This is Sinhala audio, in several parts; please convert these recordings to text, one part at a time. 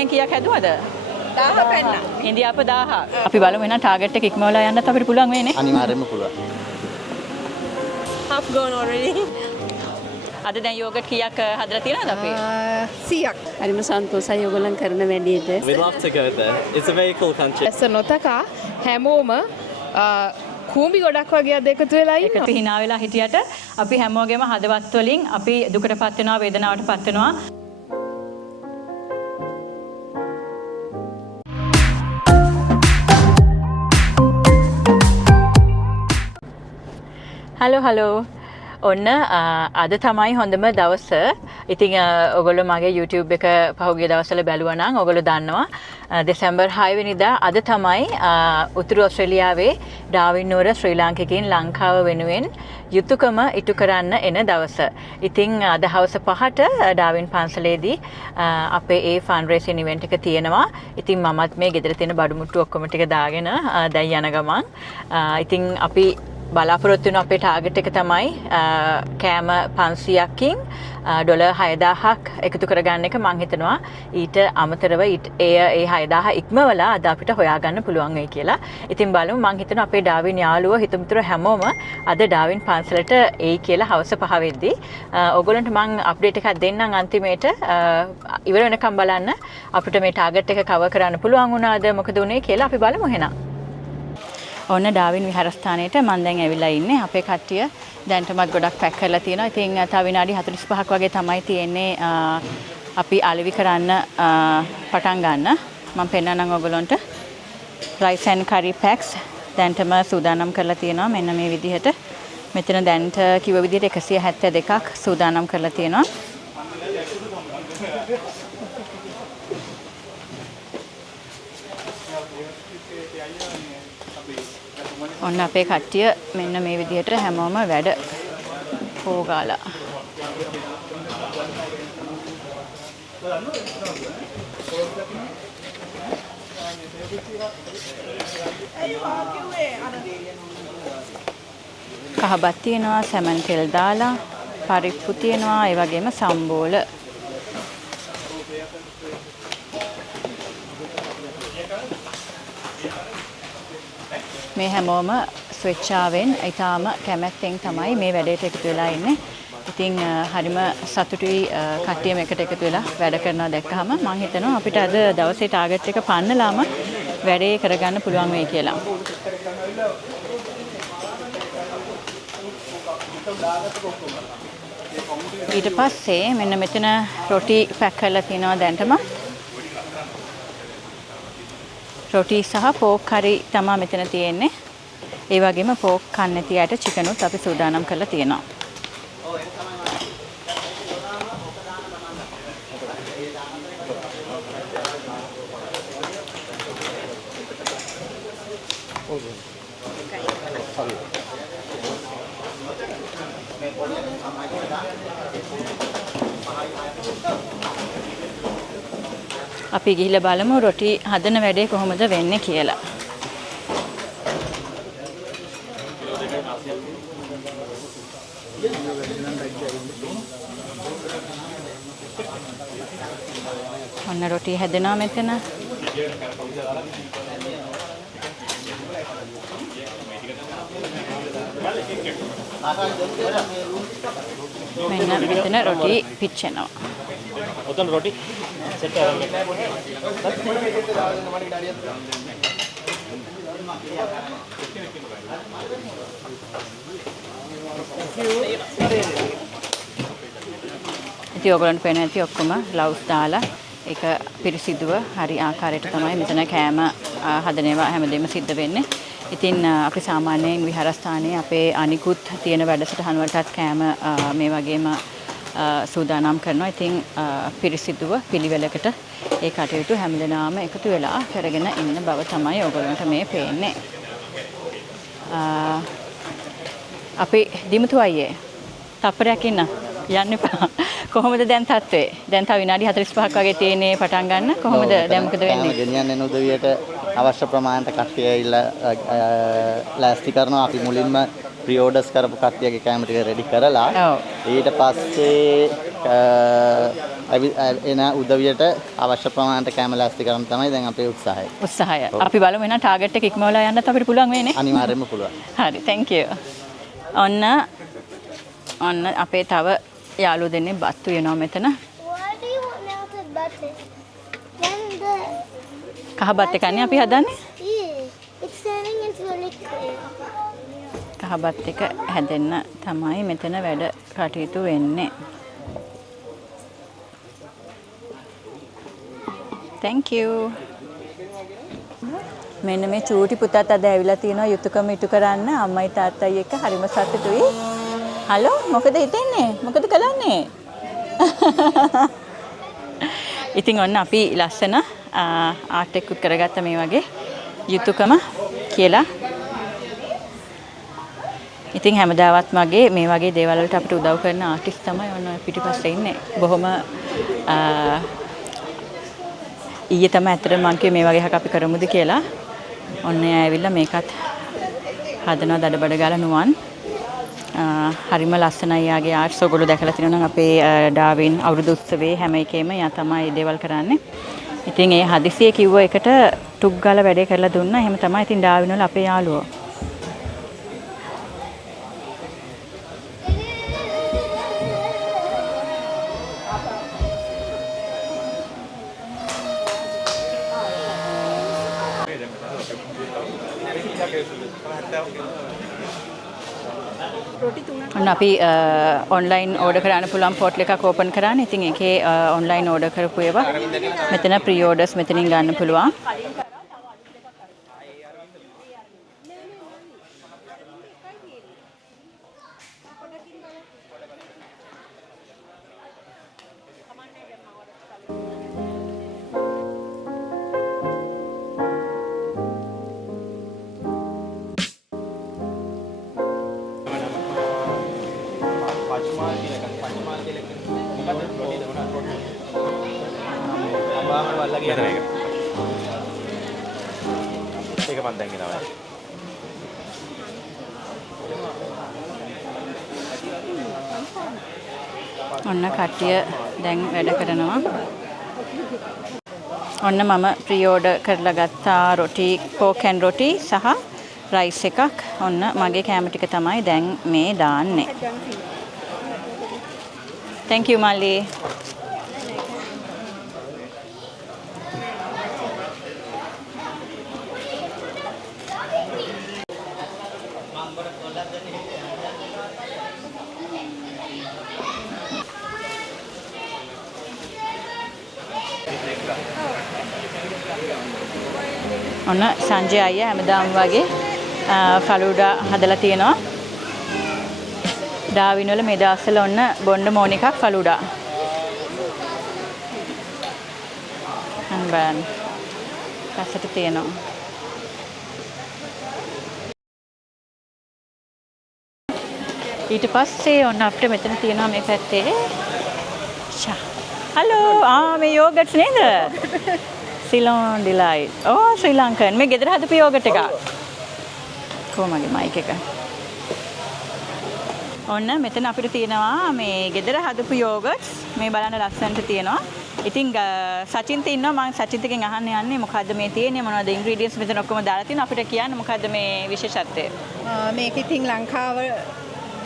පෙන්නෙන් කීයක් හැදුවද? 1000 පෙන්න. ඉන්දියාප 1000. අපි බලමු එහෙනම් ටාගට් එක ඉක්මවලා යන්නත් අපිට පුළුවන් වෙන්නේ. අනිවාර්යයෙන්ම පුළුවන්. half gone already. අද දැන් යෝගට් කීයක් හදලා තියෙනවද අපි? 100ක්. හරිම සන්තෝෂයි ඔයගොල්ලන් කරන වැඩේට. We'd love to go there. It's a very cool country. ඇස නොතකා හැමෝම කූඹි ගොඩක් වගේ අද එකතු වෙලා ඉන්නවා. එකතු hina වෙලා හිටියට අපි හැමෝගෙම හදවත් වලින් අපි දුකටපත් වෙනවා වේදනාවටපත් වෙනවා. හලෝ ඔන්න අද තමයි හොඳම දවස. ඉතින් ඔයගොල්ලෝ මගේ YouTube එක පහුගිය දවස්වල බැලුවා නම් ඔයගොල්ලෝ දන්නවා දෙසැම්බර් 6 වෙනිදා අද තමයි උතුරු ඕස්ට්‍රේලියාවේ ඩාවින් නුවර ශ්‍රී ලාංකිකයින් ලංකාව වෙනුවෙන් යුතුයකම ඉටු කරන්න එන දවස. ඉතින් අද හවස 5ට ඩාවින් පන්සලේදී අපේ ඒ ෆන් රේසින් ඉවෙන්ට් එක තියෙනවා. ඉතින් මමත් මේ ගෙදර තියෙන බඩු මුට්ටු ඔක්කොම ටික දාගෙන දැන් යන ගමන් ඉතින් අපි බලාපොරොත්තු වෙන අපේ ටාගට් එක තමයි කෑම 500කින් ඩොලර් 6000ක් එකතු කරගන්න එක මම හිතනවා ඊට අමතරව ඒ 6000 ඉක්මවලා අද අපිට හොයාගන්න පුළුවන් වෙයි කියලා. ඉතින් බලමු මම හිතනවා අපේ ඩාවින් යාළුවෝ හිතමුතුර හැමෝම අද ඩාවින් පන්සලට එයි කියලා හවස 5 වෙද්දී. ඕගොල්ලන්ට මම අප්ඩේට් එකක් දෙන්නම් අන්තිමේට ඉවර වෙනකම් බලන්න අපිට මේ ටාගට් එක කවර් කරන්න පුළුවන් වුණාද මොකද උනේ කියලා අපි බලමු එහෙනම්. ඔන්න ඩාවින් විහාරස්ථානයේට මම දැන් ඇවිල්ලා ඉන්නේ. අපේ කට්ටිය දැන්ටමත් ගොඩක් පැක් කරලා තියෙනවා. ඉතින් තව විනාඩි 45ක් වගේ තමයි තියෙන්නේ අපි අලෙවි කරන්න පටන් ගන්න. මම පෙන්නන්නම් ඔයගොල්ලන්ට rice and curry packs දැන්ටම සූදානම් කරලා තියෙනවා. මෙන්න මේ විදිහට. මෙතන දැන්ට කිව්ව විදිහට 172ක් සූදානම් කරලා තියෙනවා. ඔන්න අපේ කට්ටිය මෙන්න මේ විදිහට හැමෝම වැඩ පෝගාලා. කහබත් තියෙනවා, සැමන් තෙල් දාලා, පරිප්පු තියෙනවා, ඒ වගේම සම්බෝල. මේ හැමෝම ස්වේච්ඡාවෙන් ඊටාම කැමැත්තෙන් තමයි මේ වැඩේට එකතු වෙලා ඉන්නේ. ඉතින් හරිම සතුටුයි කට්ටියම එකට එකතු වෙලා වැඩ කරනවා දැක්කහම මම හිතනවා අපිට අද දවසේ ටාගට් එක පන්නලාම වැඩේ කරගන්න පුළුවන් වෙයි කියලා. ඊට පස්සේ මෙන්න මෙතන රොටි පැක් කරලා තියෙනවා දැන්ටම. රොටි සහ පෝක් කරි තමයි මෙතන තියෙන්නේ. ඒ වගේම පෝක් කන්න නැති අයට චිකනුත් අපි සූදානම් කරලා තියෙනවා. අපි ගිහිල්ලා බලමු රොටි හදන වැඩේ කොහොමද වෙන්නේ කියලා. ඔන්න රොටි හැදෙනවා මෙතන. මෙන්න මෙතන රොටි පිච්චෙනවා. ඔතන රොටි සෙට් කරගන්න. ඉතින් ඔයගොල්ලන්ට පේන ඇති ඔක්කොම ග්ලව්ස් දාලා ඒක පිරිසිදුව හරි ආකාරයට තමයි මෙතන කෑම හදන ඒවා හැමදේම සිද්ධ වෙන්නේ. ඉතින් අපි සාමාන්‍යයෙන් විහාරස්ථානයේ අපේ අනිකුත් තියෙන වැඩසටහන් වලටත් කෑම මේ වගේම සූදානම් කරනවා. ඉතින් පිරිසිදුව පිළිවෙලකට ඒ කටයුතු හැමදෙනාම එකතු වෙලා කරගෙන ඉන්න බව තමයි ඔයගොල්ලන්ට මේ පේන්නේ. අපි දිමුතු අයියේ තප්පරයක් ඉන්න යන්න එපා. කොහොමද දැන් තත්ත්වය? දැන් තව විනාඩි 45ක් වගේ තියෙන්නේ පටන් ගන්න. කොහොමද දැන් මොකද වෙන්නේ? ගෙනියන්න එන උදවියට අවශ්‍ය ප්‍රමාණයට කට්ටිය ඇවිල්ලා ලෑස්ති කරනවා. අපි මුලින්ම ප්‍රී ඕඩර්ස් කරපු කට්ටියගේ කැම ටික රෙඩි කරලා ඔව්. ඊට පස්සේ එන උදවියට අවශ්‍ය ප්‍රමාණයට කැම ලෑස්ති කරන්න තමයි දැන් අපේ උත්සාහය. උත්සාහය. අපි බලමු එහෙනම් ටාගට් එක ඉක්මවලා යන්නත් අපිට පුළුවන් වෙන්නේ. අනිවාර්යයෙන්ම පුළුවන්. හරි thank you. ඔන්න අපේ තව යාළුවෝ දෙන්නේ බත් උයනවා මෙතන. Why do you want melted butter? Then the කහ බත් එකනේ අපි හදන්නේ. it's turning into a liquid. කහ බත් එක හැදෙන්න තමයි මෙතන වැඩ කටයුතු වෙන්නේ. thank you. මෙන්න මේ චූටි පුතත් අද ඇවිල්ලා තිනවා යුතුයකම ඉටු කරන්න අම්මයි තාත්තයි එක්ක හරිම සතුටුයි. හලෝ මොකද හිතන්නේ? මොකද කරන්නේ? ඉතින් ඔන්න අපි ලස්සන ආර්ට් එකක් කරගත්ත මේ වගේ යුතුයකම කියලා. ඉතින් හැමදාවත් මගේ මේ වගේ දේවල් වලට අපිට උදව් කරන ආටිස්ට් තමයි ඔන්න පිටිපස්සේ ඉන්නේ. බොහොම ඊයේ තමයි ඇත්තටම මම කිව්වේ මේ වගේ එකක් අපි කරමුද කියලා. ඔන්න එයා ඇවිල්ලා මේකත් හදනවා දඩබඩ ගාලා නුවන්. හරිම ලස්සනයි යාගේ ආර්ට්ස් ඔයගොල්ලෝ දැකලා තියෙනවා නම් අපේ ඩාවින් අවුරුදු උත්සවයේ හැම එකේම යා තමයි මේ දේවල් කරන්නේ. ඉතින් ඒ හදිසියේ කිව්ව එකට ටුක් ගාලා වැඩේ කරලා දුන්නා. එහෙම තමයි ඉතින් ඩාවින් වල අපේ යාළුවෝ. ඔන්න අපි ඔන්ලයින් ඕඩර් කරන්න පුළුවන් පෝටල් එකක් ඕපන් කරානේ. ඉතින් ඒකේ ඔන්ලයින් ඕඩර් කරපු ඒවා මෙතන ප්‍රී ඕඩර්ස් මෙතනින් ගන්න පුළුවන්. ඒක මම දැන් එනවා. ඔන්න කට්ටිය දැන් වැඩ කරනවා. ඔන්න මම ප්‍රී ඕඩර් කරලා ගත්තා රොටි පෝක් ඇන්ඩ් රොටි සහ රයිස් එකක්. ඔන්න මගේ කෑම ටික තමයි දැන් මේ දාන්නේ. thank you මල්ලි. ඔන්න සංජය අයියා හැමදාම වගේ ෆලූඩා හදලා තියෙනවා. ඩාවින් වල මේ දවස්වල ඔන්න බොන්න මොන එකක් ෆලූඩා. අන්බන් කසට තියෙනවා. ඊට පස්සේ ඔන්න අපිට මෙතන තියෙනවා මේ පැත්තේ හලෝ මේ යෝගට් නේද? සිලෝන් ඩිලයිට්. ඕ ශ්‍රී ලංකන්. මේ ගෙදර හදපු යෝගට් එකක්. කොහමගේ මයික් එක. ඔන්න මෙතන අපිට තියෙනවා මේ ගෙදර හදපු යෝගට්ස්. මේ බලන්න ලස්සනට තියෙනවා. ඉතින් සචින්ත ඉන්නවා මම සචින්තගෙන් අහන්න යන්නේ මොකද්ද මේ තියෙන්නේ මොනවද ඉන්ග්‍රීඩියන්ට්ස් මෙතන ඔක්කොම දාලා තියෙනවා අපිට කියන්න මොකද්ද මේ විශේෂත්වය? මේක ඉතින් ලංකාව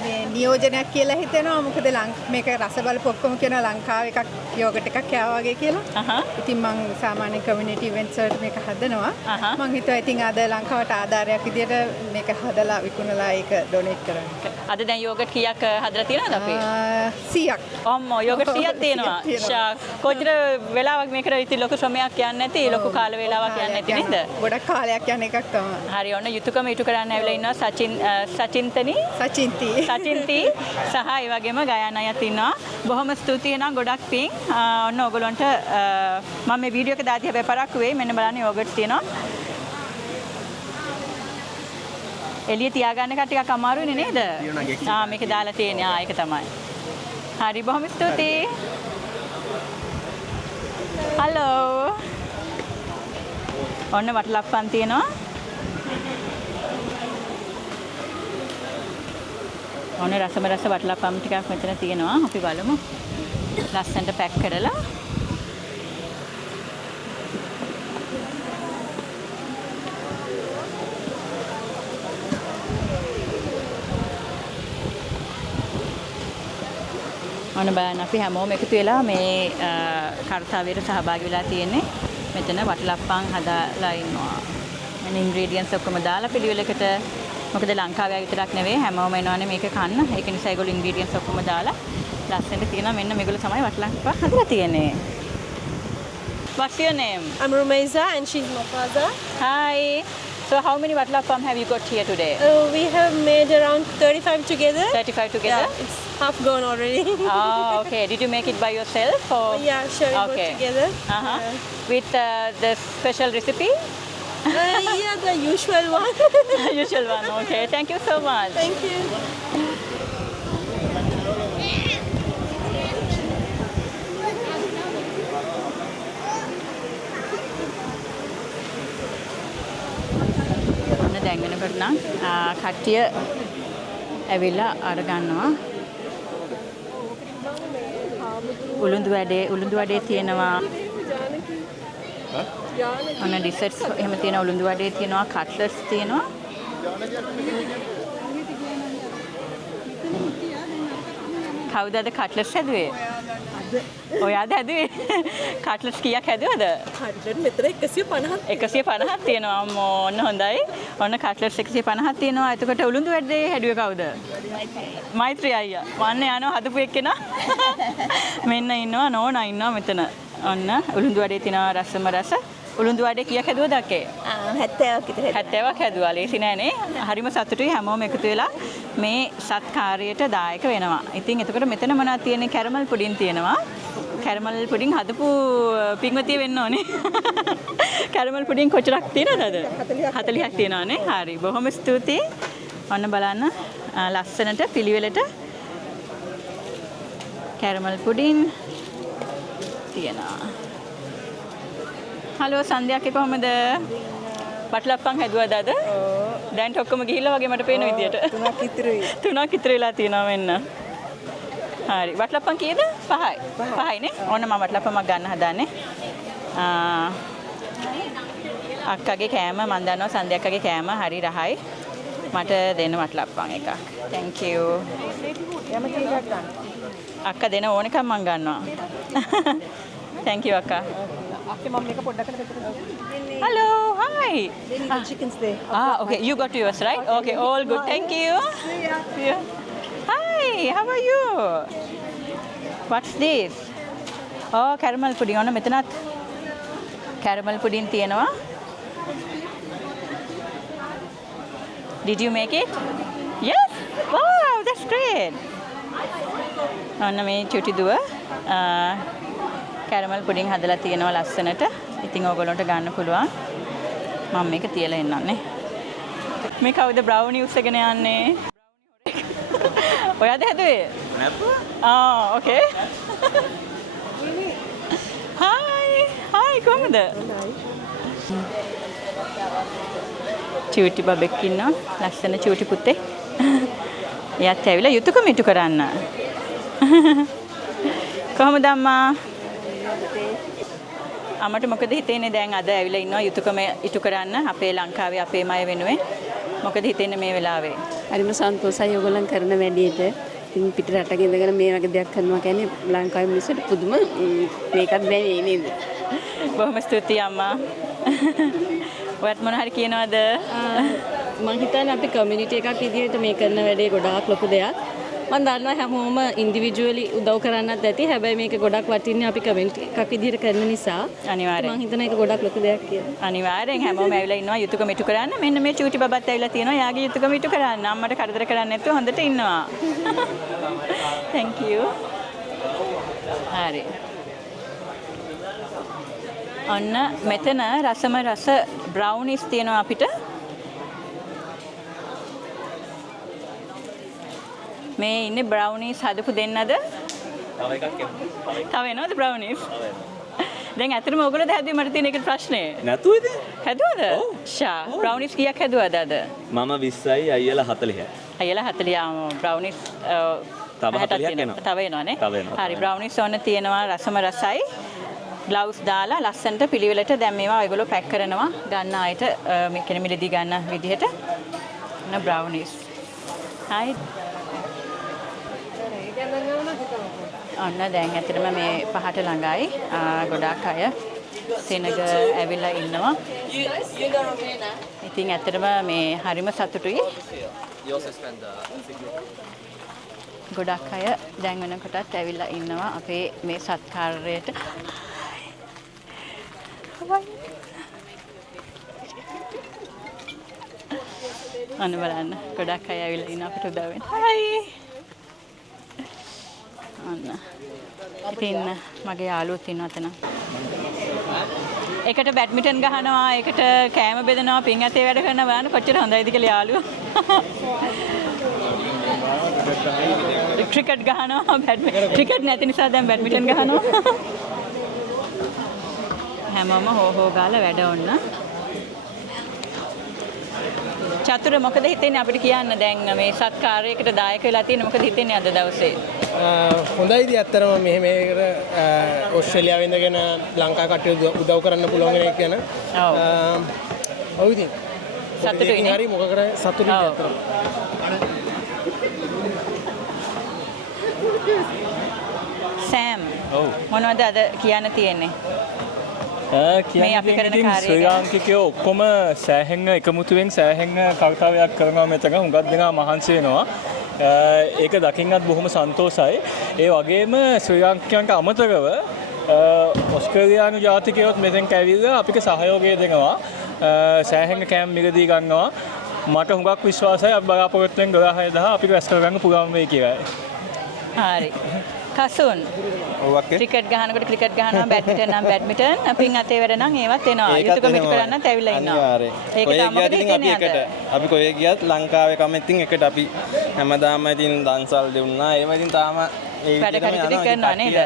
මේ නියෝජනයක් කියලා හිතෙනවා මොකද මේක රස බලපු ඔක්කොම කියන ලංකාවේ එකක් යෝගට් එකක් යාවා වගේ කියලා. ඉතින් මම සාමාන්‍ය කමියුනිටි ඉවෙන්ට්ස් වලට මේක හදනවා. මම හිතුවා ඉතින් අද ලංකාවට ආධාරයක් විදියට මේක හදලා විකුණලා ඒක ඩොනේට් කරන්න. අද දැන් යෝගට් කීයක් හදලා තියෙනවද අපි? 100ක්. අම්මෝ යෝගට් 100ක් තියෙනවා. කොච්චර වෙලාවක් මේකට ඉතින් ලොකු ශ්‍රමයක් යන්නේ නැති ලොකු කාල වේලාවක් යන්නේ නැති නේද? ගොඩක් කාලයක් යන එකක් තමයි. හරි ඔන්න යුතුයකම ඉටු කරන්න ඇවිල්ලා ඉන්නවා සචින්තනි සචින්ති සහ ඒ වගේම ගයාන අයත් ඉන්නවා. බොහොම ස්තුතියි නා ගොඩක් පිං. ඔන්න ඔයගොල්ලන්ට මම මේ වීඩියෝ එක දාදී හැබැයි පරක්කු වෙයි. මෙන්න බලන්න යෝගට් තියෙනවා. එළිය තියාගන්න එක ටිකක් අමාරුයිනේ නේද? මේක දාලා තියෙන්නේ. ඒක තමයි. හරි බොහොම ස්තුතියි. හලෝ. ඔන්න වටලප්පන් තියෙනවා. ඔන්න රසම රස වටලපම් ටිකක් මෙතන තියෙනවා. අපි බලමු. ලස්සනට පැක් කරලා. ඔන්න බලන්න අපි හැමෝම එකතු වෙලා මේ කර්තව්‍යයට සහභාගී වෙලා තියෙන්නේ. මෙතන වටලප්පම් හදාලා ඉන්නවා. මේ ඉන්ග්‍රීඩියන්ට්ස් ඔක්කොම දාලා පිළිවෙලකට. මොකද ලංකාවේ විතරක් නෙවෙයි හැමෝම එනවනේ මේක කන්න. ඒක නිසා ඒගොල්ලෝ ඉන්ග්‍රීඩියන්ට්ස් ඔක්කොම දාලා ලස්සනට තියෙනවා. මෙන්න මේගොල්ලෝ තමයි වටලප්පම් හදලා තියෙන්නේ. What's your name? I'm Rumeza and she's Mafaza. Hi. So how many watlappam have you got here today? We have made around 35 together. 35 together? Yeah, it's half gone already. Oh, okay. Did you make it by yourself or? Yeah, sure, we Okay. both together. Uh-huh. With the special recipe? Yeah, the usual one. Usual one. Okay. Thank you so much. Thank you. දැන් වෙනකොට නම් කට්ටිය ඇවිල්ලා අර ගන්නවා උළුඳු වඩේ තියෙනවා ඔන්න ඩිසර්ට්ස් එහෙම තියෙන උළුඳු වඩේ තියෙනවා කට්ලට්ස් තියෙනවා කවුද අද කට්ලට්ස් හැදුවේ ඔයාද හැදුවේ කට්ලට්ස් කීයක් හැදුවද කට්ලට් මෙතන 150ක් 150ක් තියෙනවා අම්මෝ ඔන්න හොඳයි ඔන්න කට්ලට්ස් 150ක් තියෙනවා එතකොට උළුඳු වැඩේ හැදුවේ කවුද මෛත්‍රී අයියා වන්න යනවා හදපු එක්කෙනා මෙන්න ඉන්නවා නෝනා ඉන්නවා මෙතන ඔන්න උළුඳු වැඩේ තියෙනවා රසම රස උළුඳු වැඩේ කීයක් හැදුවද අක්කේ 70ක් විතර 70ක් හැදුවා ලේසි නෑනේ හරිම සතුටුයි හැමෝම එකතු වෙලා මේ සත්කාරයට දායක වෙනවා ඉතින් එතකොට මෙතන මොනවද තියෙන්නේ කැරමල් පුඩින් තියෙනවා කැරමල් පුඩින් හදපු පින්වතිය වෙන්න ඕනේ කැරමල් පුඩින් කොච්චරක් තියෙනවද 40ක් තියෙනවානේ හරි බොහොම ස්තුතියි ඔන්න බලන්න ලස්සනට පිළිවෙලට කැරමල් පුඩින් තියෙනවා හලෝ සන්ධ්‍යාකේ කොහමද වටලප්පම් හැදුවද අද දැන් ඔක්කොම ගිහිල්ලා වගේ මට පේන විදියට තුනක් ඉතුරු වෙලා තියෙනවා මෙන්න හරි වටලප්පම් කීයද 5යි නේ ඕන්න මම වටලප්පමක් ගන්න හදාන්නේ අක්කගේ කෑම මම දන්නවා සන්ධ්‍යාකගේ කෑම හරි රහයි මට දෙන්න වටලප්පම් එකක් thank you අක්කා දෙන ඕනකම් මම ගන්නවා thank you අක්කා Hello, hi. chickens there. Okay, you got yours, right? Okay, all good. Thank you. See ya. Hi, how are you? What's this? Oh, caramel pudding. ඔන්න මෙතනත් caramel pudding තියෙනවා. Did you make it? Yes? Wow, that's great. ඔන්න මේ චුටි දුව කැරමල් පුඩින් හදලා තියෙනවා ලස්සනට. ඉතින් ඕගොල්ලන්ට ගන්න පුළුවන්. මම මේක තියලා එන්නන්නේ. මේ කවුද බ්‍රවුනි උස්සගෙන යන්නේ? ඔයාද හැදුවේ? නැත්නම්. ඕකේ. Hi, කොහමද? චූටි බබෙක් ඉන්නවා. ලස්සන චූටි පුතේ. එයාත් ඇවිල්ලා යුතුයකම ඉටු කරන්න. කොහමද අම්මා? අම්මට මොකද හිතෙන්නේ දැන් අද ඇවිල්ලා ඉන්නවා යුතුයකම ඉටු කරන්න අපේ ලංකාවේ අපේම අය වෙනුවෙන් මොකද හිතෙන්නේ මේ වෙලාවේ හරිම සන්තෝෂයි ඔයගොල්ලන් කරන වැඩේට. ඉතින් පිට රටක ඉඳගෙන මේ වගේ දෙයක් කරනවා කියන්නේ ලංකාවේ මිනිස්සුන්ට පුදුම මේකත් බැහැ නේද? බොහොම ස්තුතියි අම්මා. ඔයත් මොන හරි කියනවද? මම හිතන්නේ අපි කමියුනිටි එකක් විදිහට මේ කරන වැඩේ ගොඩාක් ලොකු දෙයක්. මම දන්නවා හැමෝම ඉන්ඩිවිජුවලි උදව් කරන්නත් ඇති. හැබැයි මේක ගොඩක් වටින්නේ අපි කමියුනිටි එකක් විදිහට කරන නිසා. අනිවාර්යෙන්. මම හිතන එක ගොඩක් ලොකු දෙයක් කියලා. අනිවාර්යෙන් හැමෝම ඇවිල්ලා ඉන්නවා යුතුයකම ඉටු කරන්න. මෙන්න මේ චූටි බබත් ඇවිල්ලා තියෙනවා. යාගේ යුතුයකම ඉටු කරන්න. අම්මට කරදර කරන්නේ නැතුව හොඳට ඉන්නවා. Thank you. හරි. ඔන්න මෙතන රසම රස බ්‍රවුනිස් තියෙනවා අපිට. මේ ඉන්නේ බ්‍රවුනිස් හදපු දෙන්නද? තව එකක් තව එනවද බ්‍රවුනිස්? දැන් ඇත්තටම ඔයගොල්ලෝද හැදුවේ මට තියෙන එක ප්‍රශ්නේ. නැතුවද? හැදුවද? ෂා බ්‍රවුනිස් කීයක් හැදුවද අද? මම 20යි අයියලා 40යි. අයලා 40 බ්‍රවුනිස් තව 40ක් එනවා. තව එනවානේ. තව එනවා. හරි බ්‍රවුනිස් ඕන තියෙනවා රසම රසයි. ග්ලව්ස් දාලා ලස්සනට පිළිවෙලට දැන් මේවා ඔයගොල්ලෝ පැක් කරනවා ගන්න ආයත මේ කෙන මිලදී ගන්න විදිහට බ්‍රවුනිස්. හයි. ඔන්න දැන් ඇත්තටම මේ පහට ළඟයි ගොඩාක් අය සෙනග ඇවිල්ලා ඉන්නවා. ඉතින් ඇත්තටම මේ හරිම සතුටුයි. ගොඩක් අය දැන් වෙනකොටත් ඇවිල්ලා ඉන්නවා අපේ මේ සත්කාරයට. අන්න බලන්න ගොඩක් අය ඇවිල්ලා ඉන්න අපිට උදව් වෙන්න. හයි. අන්න. ඉතින් මගේ යාළුවෝ ඉන්නවා එතන. එකට බැඩ්මින්ටන් ගහනවා, එකට කෑම බෙදනවා, පින් ඇතේ වැඩ කරනවා බලන්න කොච්චර හොඳයිද කියලා යාළුවෝ. ක්‍රිකට් ගහනවා, ක්‍රිකට් නැති නිසා දැන් බැඩ්මින්ටන් ගහනවා. හැමෝම හෝ ගාලා වැඩ ඔන්න. චතුර මොකද හිතෙන්නේ අපිට කියන්න දැන් මේ සත්කාරයකට දායක වෙලා තියෙන මොකද හිතෙන්නේ අද දවසේ? හොඳයිදී ඇත්තරම මේකට ඕස්ට්‍රේලියාවේ ඉඳගෙන ලංකා කට්ටිය උදව් කරන්න පුළුවන් වෙන එක ගැන. ඔව් ඉතින් සතුටුයි හරි මොකකට සතුටුයි ඇත්තරම. සෑම් මොනවද අද කියන්න තියෙන්නේ? මේ අපි කරන කාර්යය ශ්‍රී ලාංකිකයෝ ඔක්කොම සෑහෙන්න එකමුතුවෙන් සෑහෙන්න කර්තව්‍යයක් කරනවා මෙතන හුඟක් දෙනා මහන්සි වෙනවා. ඒක දකින්නත් බොහොම සන්තෝෂයි. ඒ වගේම ශ්‍රී ලාංකිකයන්ට අමතරව ඔස්ට්‍රේලියානු ජාතිකයොත් මෙතෙන් ඇවිල්ලා අපිට සහයෝගය දෙනවා. සෑහෙන්න කෑම මිලදී ගන්නවා. මට හුඟක් විශ්වාසයි අපි බලාපොරොත්තු වෙන 12000 අපිට රැස් කරගන්න පුළුවන් වෙයි කියලා. හරි. කසුන් ක්‍රිකට් ගහනකොට ක්‍රිකට් ගහනවා බැඩ්මින්ටන් නම් බැඩ්මින්ටන් අපින් අතේ වැඩ නම් ඒවත් එනවා යුතුයකම ඉටු කරන්නත් ඇවිල්ලා ඉන්නවා ඒක තමයි අපි කොහේ ගියත් ලංකාවේ කමෙන්ටින් එකට අපි හැමදාම ඉතින් දන්සල් දෙන්නා ඒව ඉතින් තාම ඒ වැඩ කටයුතු කරනවා නේද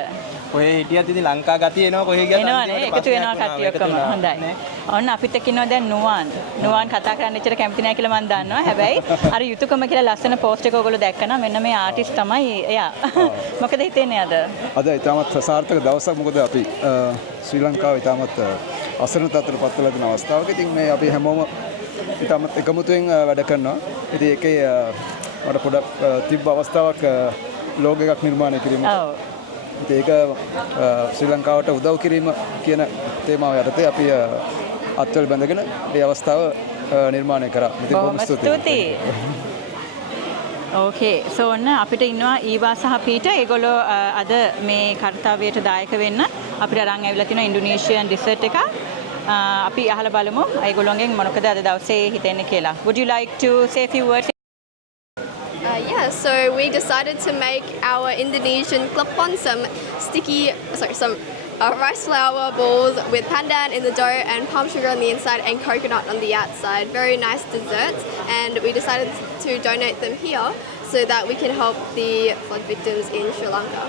කොහේ හිටියත් ඉතින් ලංකා ගතිය එනවා කොහේ ගියත් එනවානේ එකතු වෙනවා කට්ටිය ඔක්කොම හොඳයි ඔන්න අපිත් එක්ක ඉන්නවා දැන් නුවන් කතා කරන්න එච්චර කැමති නැහැ කියලා මම දන්නවා හැබැයි අර යුතුයකම කියලා ලස්සන පෝස්ට් එක ඔයගොල්ලෝ දැක්කනම් මෙන්න මේ ආටිස්ට් තමයි එයා මොකද හිතෙන්නේ අද ඉතාමත් සාර්ථක දවසක් මොකද අපි ශ්‍රී ලංකාවේ ඉතාමත් අසරණ තත්ත්වයට පත් වෙලා තියෙන අවස්ථාවක ඉතින් මේ අපි හැමෝම ඉතාමත් එකමුතුවෙන් වැඩ කරනවා ඉතින් ඒකේ මට පොඩක් තිබ්බ අවස්ථාවක් ලෝග එකක් නිර්මාණය කිරීම ඒක ශ්‍රී ලංකාවට උදව් කිරීම කියන තේමාව යටතේ අපි අත්වල බැඳගෙන මේ අවස්ථාව නිර්මාණය කරා. ඉතින් බොහොම ස්තුතියි. ඕකේ සෝ ඔන්න අපිට ඉන්නවා ඊවා සහ පීටර් ඒගොල්ලෝ අද මේ කාර්යයට දායක වෙන්න අපිට අරන් ඇවිල්ලා තිනවා ඉන්ඩෝනේෂියන් ඩෙසර්ට් එක. අපි අහලා බලමු ඒගොල්ලෝගෙන් මොනකද අද දවසේ හිතෙන්නේ කියලා. Would you like to say a few words? Yeah, so we decided to make our Indonesian klepon some rice flour balls with pandan in the dough and palm sugar on the inside and coconut on the outside. Very nice desserts, and we decided to donate them here so that we can help the flood victims in Sri Lanka.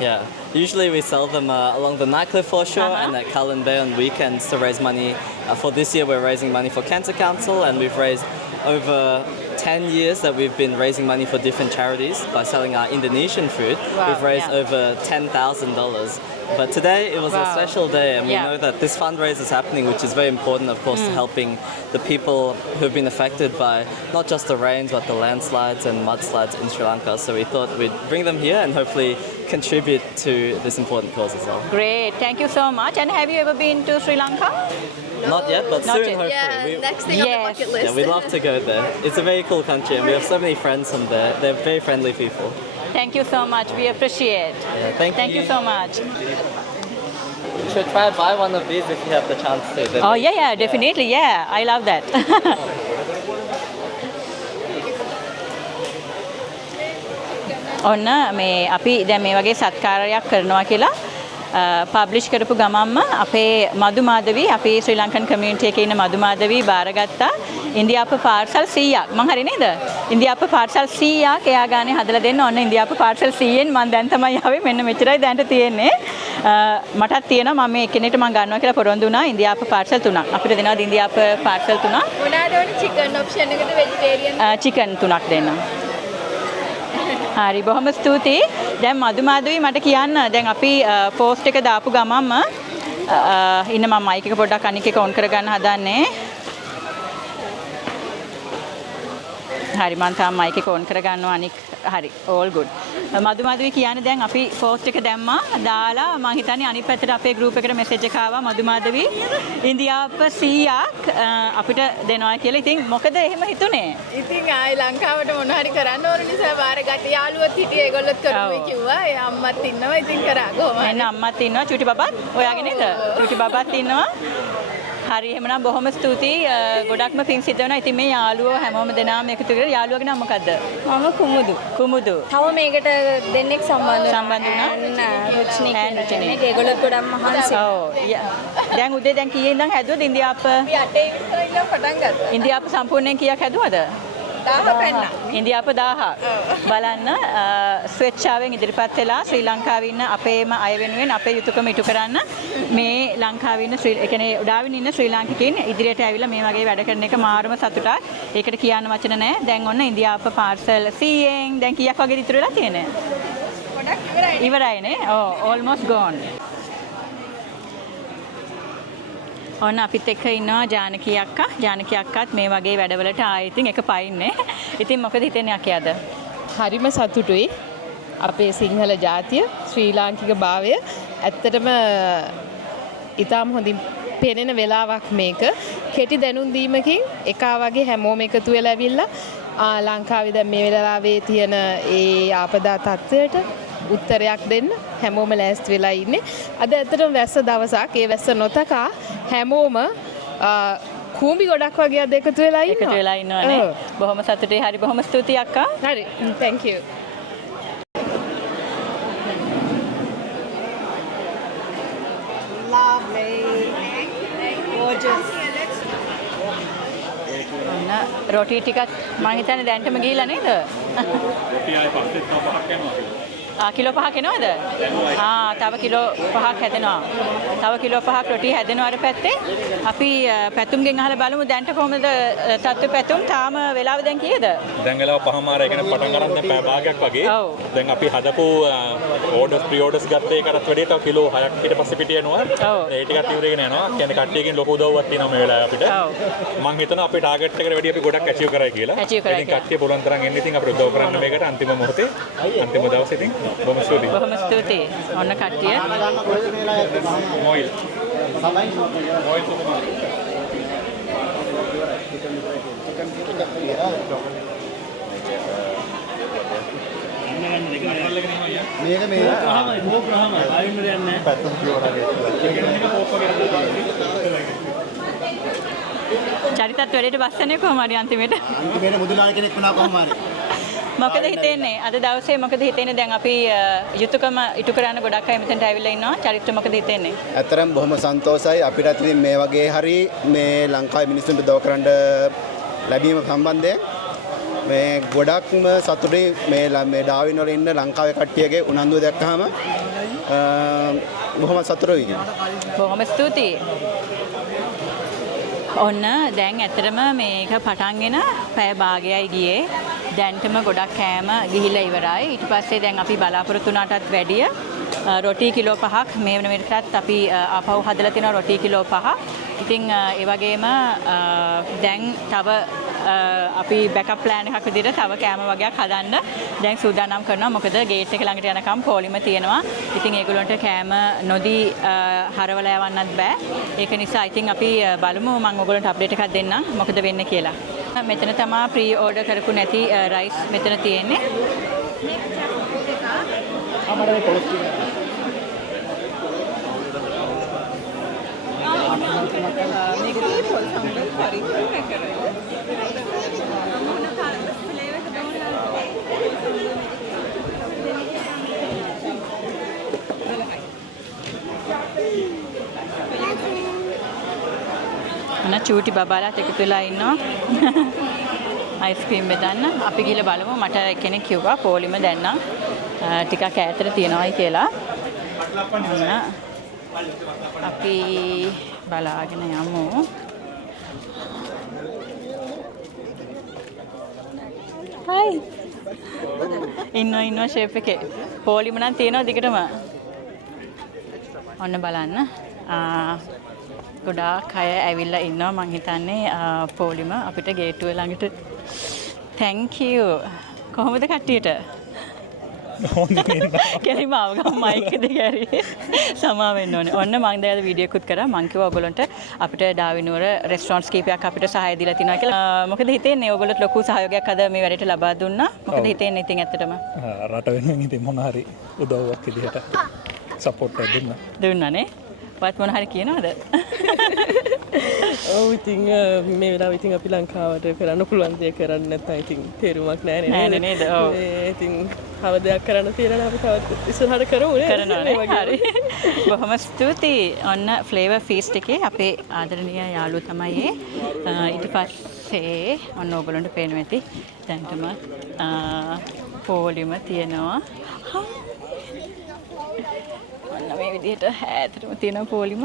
Yeah, usually we sell them along the Nightcliff foreshore and at Cullen Bay on weekends to raise money. For this year we're raising money for Cancer Council, and we've raised over 10 years that we've been raising money for different charities by selling our Indonesian food. Wow, we've raised over $10,000. But today it was a special day, and we know that this fundraiser is happening, which is very important, of course, helping the people who've been affected by not just the rains but the landslides and mudslides in Sri Lanka. So we thought we'd bring them here and hopefully contribute to this important cause as well. Great, thank you so much. And have you ever been to Sri Lanka? No. Not yet, but soon hopefully. Yeah, next thing on the bucket list. Yeah, we'd love to go there. It's a very cool country and we have so many friends from there. They're very friendly people. Thank you so much. We appreciate. Yeah, thank you so much. You should try buy one of these if you have the chance to. Oh yeah, definitely. Yeah, I love that. ඔන්න මේ අපි දැන් මේ වගේ සත්කාරයක් කරනවා කියලා පබ්ලිෂ් කරපු ගමන්ම අපේ මధు මාධවි අපේ ශ්‍රී ලංකන් කමියුනිටි එකේ ඉන්න මధు මාධවි බාරගත්තා ඉන්දියාප පාර්සල් 100ක් මං හරි නේද ඉන්දියාප පාර්සල් 100ක් එයා ගානේ හදලා දෙන්න ඕන ඉන්දියාප පාර්සල් 100න් මං දැන් තමයි ආවේ මෙන්න මෙච්චරයි දැන්ට තියෙන්නේ මටත් තියෙනවා මම මේ එක්කෙනෙක්ට මම ගන්නවා කියලා පොරොන්දු වුණා ඉන්දියාප පාර්සල් 3ක්. අපිට දෙනවා ඉන්දියාප පාර්සල් 3ක්. මොනවාද ඕනේ චිකන් ඔප්ෂන් එකද වෙජිටේරියන්? චිකන් 3ක් දෙන්න. හරි බොහොම ස්තුතියි. දැන් මදුමාදුයි මට කියන්න දැන් අපි පෝස්ට් එක දාපු ගමන්ම ඉන්න මම මයික් එක පොඩ්ඩක් අනික් එක ඔන් කරගන්න හදන්නේ. හරි මම තාම මයික් එක ඔන් කරගන්නවා අනික් හරි all good. මදුමාදුයි කියන්නේ දැන් අපි පෝස්ට් එක දැම්මා දාලා මම හිතන්නේ අනිත් පැත්තට අපේ ගෲප් එකට මෙසේජ් එක ආවා මදුමාදවි ඉන්දියාප 100ක් අපිට දෙනවා කියලා. ඉතින් මොකද එහෙම හිතුනේ? ඉතින් ආයි ලංකාවට මොන හරි කරන්න ඕන නිසා බාරගත්ත යාළුවොත් හිටියේ ඒගොල්ලොත් කරමුයි කිව්වා. ඒ අම්මත් ඉන්නවා ඉතින් කරා කොහොමද? එන්න අම්මත් ඉන්නවා චුටි බබත් ඔයාගේ නේද? චුටි බබත් ඉන්නවා. හරි එහෙමනම් බොහොම ස්තුතියි. ගොඩක්ම පිං සිද්ධ වෙනවා. ඉතින් මේ යාළුවෝ හැමෝම දෙනාම එකතු කරලා යාළුවගේ නම මොකද්ද? මම කුමුදු. කුමුදු. තව මේකට දෙන්නෙක් සම්බන්ධ වුණා. රුචිනී කියන කෙනෙක්. ඒගොල්ලෝ ගොඩක් මහන්සි. ඔව්. දැන් උදේ දැන් කීයේ ඉඳන් හැදුවද ඉන්දියාප? අපි 8 විතර ඉඳන් පටන් ගත්තා. ඉන්දියාප සම්පූර්ණයෙන් කීයක් හැදුවද? 1000 පෙන්නා. ඉන්දියාප 1000. බලන්න ස්වේච්ඡාවෙන් ඉදිරිපත් වෙලා ශ්‍රී ලංකාවේ ඉන්න අපේම අය වෙනුවෙන් අපේ යුතුයකම ඉටු කරන්න මේ ලංකාවේ ඉන්න ඒ කියන්නේ උඩාවින් ඉන්න ශ්‍රී ලාංකිකයින් ඉදිරියට ඇවිල්ලා මේ වගේ වැඩ කරන එක මාරුම සතුටක්. ඒකට කියන්න වචන නැහැ. දැන් ඔන්න ඉන්දියාප පාර්සල් 100න් දැන් කීයක් වගේ ඉතුරු වෙලා තියෙන්නේ? ගොඩක් ඉවරයි. ඉවරයිනේ. ඔව් almost gone. ඔන්න අපිත් එක්ක ඉන්නවා ජානකී අක්කා. ජානකී අක්කාත් මේ වගේ වැඩවලට ආයෙත් එක පයින්නේ. ඉතින් මොකද හිතන්නේ අකියාද? හරිම සතුටුයි. අපේ සිංහල ජාතිය ශ්‍රී ලාංකික භාවය ඇත්තටම ඉතාම හොඳින් පෙනෙන වෙලාවක් මේක. කෙටි දැනුම් දීමකින් එකා වගේ හැමෝම එකතු වෙලා ඇවිල්ලා ලංකාවේ දැන් මේ වෙලාවේ තියෙන ඒ ආපදා තත්ත්වයට උත්තරයක් දෙන්න හැමෝම ලෑස්ති වෙලා ඉන්නේ. අද ඇත්තටම වැස්ස දවසක්. ඒ වැස්ස නොතකා හැමෝම කූඹි ගොඩක් වගේ අද එකතු වෙලා ඉන්නවා. එකතු වෙලා ඉන්නවනේ. බොහොම සතුටුයි. හරි බොහොම ස්තුතියි අක්කා. හරි. thank you. Lovely. Gorgeous. ඔන්න රොටි ටිකක් මම හිතන්නේ දැන්ටම ගිහිල්ලා නේද? රොටි ආයේ පස්සේ තව පහක් යනවා. කිලෝ 5ක් එනවද? තව කිලෝ 5ක් හැදෙනවා. තව කිලෝ 5ක් රොටි හැදෙනවා අර පැත්තේ. අපි පැතුම්ගෙන් අහලා බලමු දැන්ට කොහොමද තත්ත්ව පැතුම් තාම වෙලාව දැන් කීයද? දැන් වෙලාව 5මාර ඒ කියන්නේ පටන් ගන්න දැන් පැය භාගයක් වගේ. දැන් අපි හදපු ඕඩර්ස් ප්‍රී ඕඩර්ස් ගත්ත එකටත් වැඩිය තව කිලෝ 6ක් ඊට පස්සේ පිට යනවා. ඒ ටිකත් ඉවරගෙන යනවා. කියන්නේ කට්ටියකින් ලොකු උදව්වක් තියෙනවා මේ වෙලාවේ අපිට. මම හිතනවා අපේ ටාගට් එකට වැඩිය අපි ගොඩක් ඇචීව් කරයි කියලා. ඉතින් කට්ටිය පුළුවන් තරම් එන්න ඉතින් අපිට උදව් කරන්න මේකට අන්තිම මොහොතේ අන්තිම දවසේ ඉතින් බොහොම ස්තුතියි. බොහොම ස්තුතියි. ඔන්න කට්ටිය. මොයිල්. මොයිල් මේක මේ පැත්තම චරිතත් වැඩේට බස්සන්නේ කොහොම හරි අන්තිමේට. අන්තිමේට මුදලාලි කෙනෙක් වුණා කොහොම හරි. මොකද හිතෙන්නේ අද දවසේ මොකද හිතෙන්නේ දැන් අපි යුතුයකම ඉටු කරන්න ගොඩක් අය මෙතනට ඇවිල්ලා ඉන්නවා. චරිත මොකද හිතෙන්නේ? ඇත්තරම් බොහොම සන්තෝෂයි. අපිට ඉතින් මේ වගේ හරි මේ ලංකාවේ මිනිස්සුන්ට උදව් කරන්න ලැබීම සම්බන්ධයෙන් මේ ගොඩක්ම සතුටුයි මේ ඩාවින් වල ඉන්න ලංකාවේ කට්ටියගේ උනන්දුව දැක්කහම බොහොම සතුටුයි. බොහොම ස්තුතියි. ඔන්න දැන් ඇත්තටම මේක පටන්ගෙන පැය භාගයයි ගියේ. දැන්ටම ගොඩක් කෑම ගිහිල්ලා ඉවරයි. ඊට පස්සේ දැන් අපි බලාපොරොත්තු වුණාටත් වැඩිය රොටි කිලෝ 5ක් මේ වෙන මෙතනත් අපි ආපහු හදලා තියෙනවා රොටි කිලෝ 5. ඉතින් ඒ වගේම දැන් තව අපි බෑකප් ප්ලෑන් එකක් විදිහට තව කෑම වගේක් හදන්න දැන් සූදානම් කරනවා. මොකද ගේට් එක ළඟට යනකම් පොලිම තියෙනවා. ඉතින් ඒගොල්ලන්ට කෑම නොදී හරවලා යවන්නත් බෑ. ඒක නිසා ඉතින් අපි බලමු මම ඔයගොල්ලන්ට අප්ඩේට් එකක් දෙන්නම් මොකද වෙන්නේ කියලා. මෙතන තමයි ප්‍රී ඕඩර් කරපු නැති රයිස් මෙතන තියෙන්නේ. අපරේ පොලිස් අන්න චූටි බබාලාත් එකතු වෙලා ඉන්නවා. අයිස්ක්‍රීම් බෙදන්න. අපි ගිහලා බලමු. මට කෙනෙක් කිව්වා පොලිම දැන් නම් ටිකක් ඈතට තියනවායි කියලා. අපි බලාගෙන යමු. හයි. ඉන්නවා ෂේප් එකේ. පොලිම නම් තියෙනවා දිගටම. ඔන්න බලන්න. ගොඩාක් අය ඇවිල්ලා ඉන්නවා මං හිතන්නේ පොලිම අපිට ගේට්ටුවේ ළඟට. thank you. කොහොමද කට්ටියට? කෙලිම ආව ගමන් මයික් එක දිගහැරි සමා වෙන්න ඕනේ. ඔන්න මම දැන් වීඩියෝ එකකුත් කරා. මං කිව්වා ඔයගොල්ලන්ට අපිට ඩාවිනුවර රෙස්ටොරන්ට්ස් කීපයක් අපිට සහාය දීලා තිනවා කියලා. මොකද හිතෙන්නේ ඔයගොල්ලොත් ලොකු සහයෝගයක් අද මේ වැඩේට ලබා දුන්නා. මොකද හිතෙන්නේ ඉතින් ඇත්තටම රට වෙනුවෙන් ඉතින් මොන හරි උදව්වක් විදිහට සපෝට් එකක් දුන්නා. දුන්නානේ. වත් මොන හරි කියනවද? ඔව් ඉතින් මේ වෙලාව ඉතින් අපි ලංකාවට කරන්න පුළුවන් දේ කරන්න නැත්නම් ඉතින් තේරුමක් නැහැ නේද? ඔව්. ඉතින් තව දෙයක් කරන්න තියෙනවා අපි තවත් ඉස්සරහට කරමු නේ. කරනවානේ. හරි. බොහොම ස්තුතියි. ඔන්න ෆ්ලේවර් ෆීස්ට් එකේ අපේ ආදරණීය යාළුවෝ තමයි ඊට පස්සේ ඔන්න ඕගොල්ලන්ට පේනවා ඇති. දැන්ටම පොලිම තියෙනවා. ඔන්න මේ විදිහට ඈතටම තියෙන පොලිම.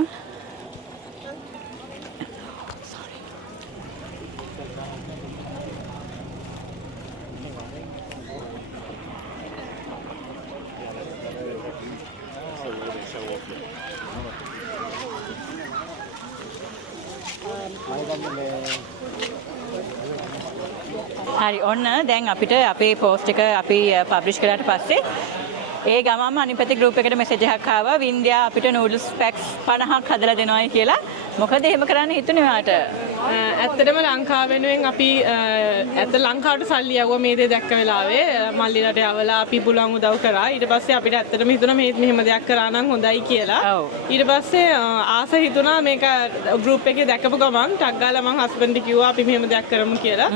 හරි ඔන්න දැන් අපිට අපේ පෝස්ට් එක අපි පබ්ලිෂ් කළාට පස්සේ ඒ ගමම අනිත් පැත්තේ ගෲප් එකට මෙසේජ් එකක් ආවා වින්ද්‍යා අපිට නූඩල්ස් පැක්ස් 50ක් හදලා දෙනවායි කියලා. මොකද එහෙම කරන්න හිතුනේ ඔයාට? ඇත්තටම ලංකාව වෙනුවෙන් අපි ඇත්ත ලංකාවට සල්ලි යවුවා මේ දේ දැක්ක වෙලාවේ මල්ලිලට යවලා අපි පුළුවන් උදව් කරා. ඊට පස්සේ අපිට ඇත්තටම හිතුණා මේ මෙහෙම දෙයක් කරා නම් හොඳයි කියලා. ඊට පස්සේ ආස හිතුණා මේක ගෲප් එකේ දැකපු ගමන් ටක් ගාලා මං හස්බන්ඩ් කිව්වා අපි මෙහෙම දෙයක් කරමු කියලා.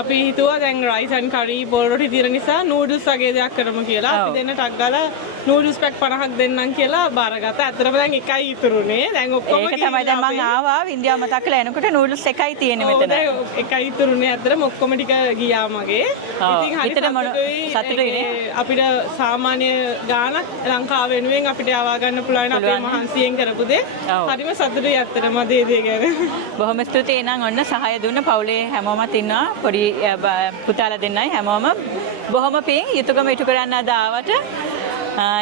අපි හිතුවා දැන් රයිස් ඇන්ඩ් කරි බෝල් රොටි තියෙන නිසා නූඩල්ස් වගේ දෙයක් කරමු කියලා. අපි දෙන්න ටක් ගාලා නූඩල්ස් පැක් 50ක් දෙන්නම් කියලා බාරගත්තා. ඇත්තටම දැන් එකයි ඉතුරුනේ. දැන් ඔක්කොම ඒක තමයි දැන් මං ආවා වින්ද්‍යාව මතක් කරලා එනකොට නූඩල්ස් එකයි තියෙන්නේ මෙතන. ඔව් එකයි ඉතුරුනේ. ඇත්තටම ඔක්කොම ටික ගියා මගේ. ඉතින් හරි සතුටුයි. අපිට සාමාන්‍ය ගාණක් ලංකාව වෙනුවෙන් අපිට යවා ගන්න පුළුවන් අපේ මහන්සියෙන් කරපු දේ. හරිම සතුටුයි ඇත්තටම දේ ගැන. බොහොම ස්තුතියි. එහෙනම් ඔන්න සහාය දුන්න පවුලේ හැමෝමත් ඉන්නවා. පොඩි පුතාලා දෙන්නයි හැමෝම බොහොම පිං යුතුයකම ඉටු කරන්න අද ආවට.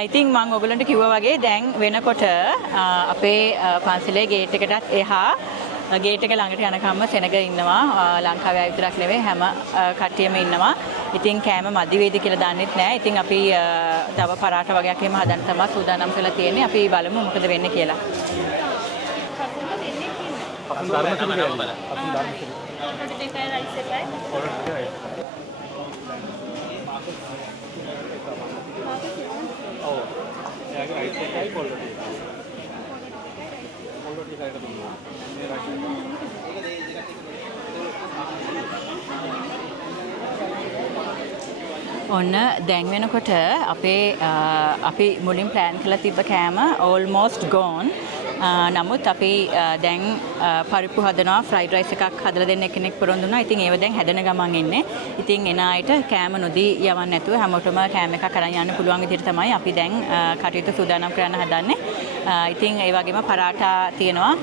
ඉතින් මම ඔයගලන්ට කිව්වා වගේ දැන් වෙනකොට අපේ පන්සලේ ගේට් එකටත් එහා ගේට් එක ළඟට යනකම්ම සෙනග ඉන්නවා. ලංකාවේ අය විතරක් නෙවෙයි හැම කට්ටියම ඉන්නවා. ඉතින් කෑම මදි වේද කියලා දන්නෙත් නැහැ. ඉතින් අපි තව පරාට වගේක් එහෙම හදන්න තමයි සූදානම් කරලා තියෙන්නේ. අපි බලමු මොකද වෙන්නේ කියලා. ඔන්න දැන් වෙනකොට අපි මුලින් ප්ලෑන් කරලා තිබ්බ කෑම almost gone. නමුත් අපි දැන් පරිප්පු හදනවා ෆ්‍රයිඩ් රයිස් එකක් හදලා දෙන්න කෙනෙක් පොරොන්දු වුණා. ඉතින් ඒව දැන් හැදෙන ගමන් ඉන්නේ. ඉතින් එන අයට කෑම නොදී යවන්න නැතුව හැමෝටම කෑම එකක් අරන් යන්න පුළුවන් විදිහට තමයි අපි දැන් කටයුතු සූදානම් කරන්න හදන්නේ. ඉතින් ඒ වගේම පරාටා තියෙනවා.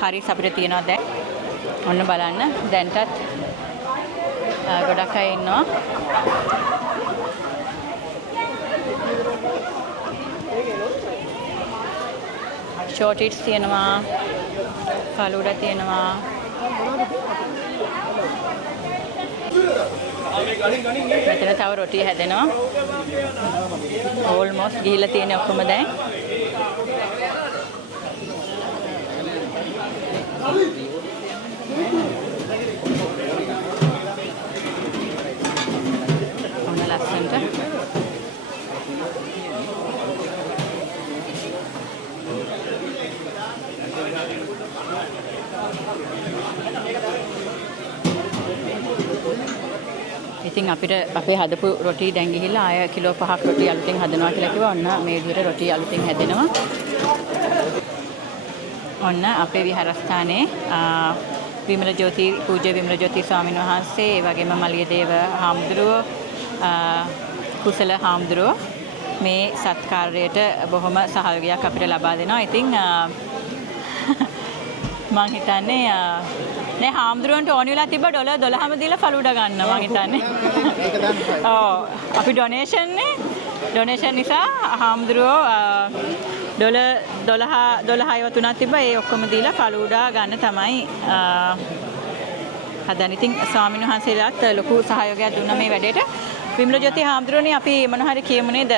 කරිස් අපිට තියෙනවා දැන්. ඔන්න බලන්න දැන්ටත් ගොඩක් අය ඉන්නවා. ෂෝටිට්ස් තියෙනවා. කලුඩා තියෙනවා. මෙතන තව රොටි හැදෙනවා. ඕල්මෝස්ට් ගිහිල්ලා තියෙන ඔක්කොම දැන්. ඔන්න ලස්සනට. ඉතින් අපිට අපේ හදපු රොටි දැන් ගිහිල්ලා ආය කිලෝ 5ක් රොටි අලුතෙන් හදනවා කියලා කිව්වා. ඔන්න මේ විදිහට රොටි අලුතෙන් හැදෙනවා. ඔන්න අපේ විහාරස්ථානයේ විමල ජෝති පූජ්‍ය විමල ජෝති ස්වාමීන් වහන්සේ ඒ වගේම මලියදේව හාමුදුරුවෝ කුසල හාමුදුරුවෝ මේ සත්කාරයට බොහොම සහයෝගයක් අපිට ලබා දෙනවා. ඉතින් මං හිතන්නේ නේ හාමුදුරුවන්ට ඕනි වෙලා තිබ්බ ඩොලර් 12ම දීලා ෆලුඩා ගන්න මං හිතන්නේ. ඔව් අපි ඩොනේෂන් නිසා හාමුදුරුවෝ ඩොලර් 12 තුනක් තිබ්බ ඒ ඔක්කොම දීලා ෆලුඩා ගන්න තමයි හදන. ඉතින් ස්වාමීන් වහන්සේලාත් ලොකු සහයෝගයක් දුන්නා මේ වැඩේට. විමලජ්‍යොති හාමුදුරුවනේ අපි මොන හරි කියමු නේද?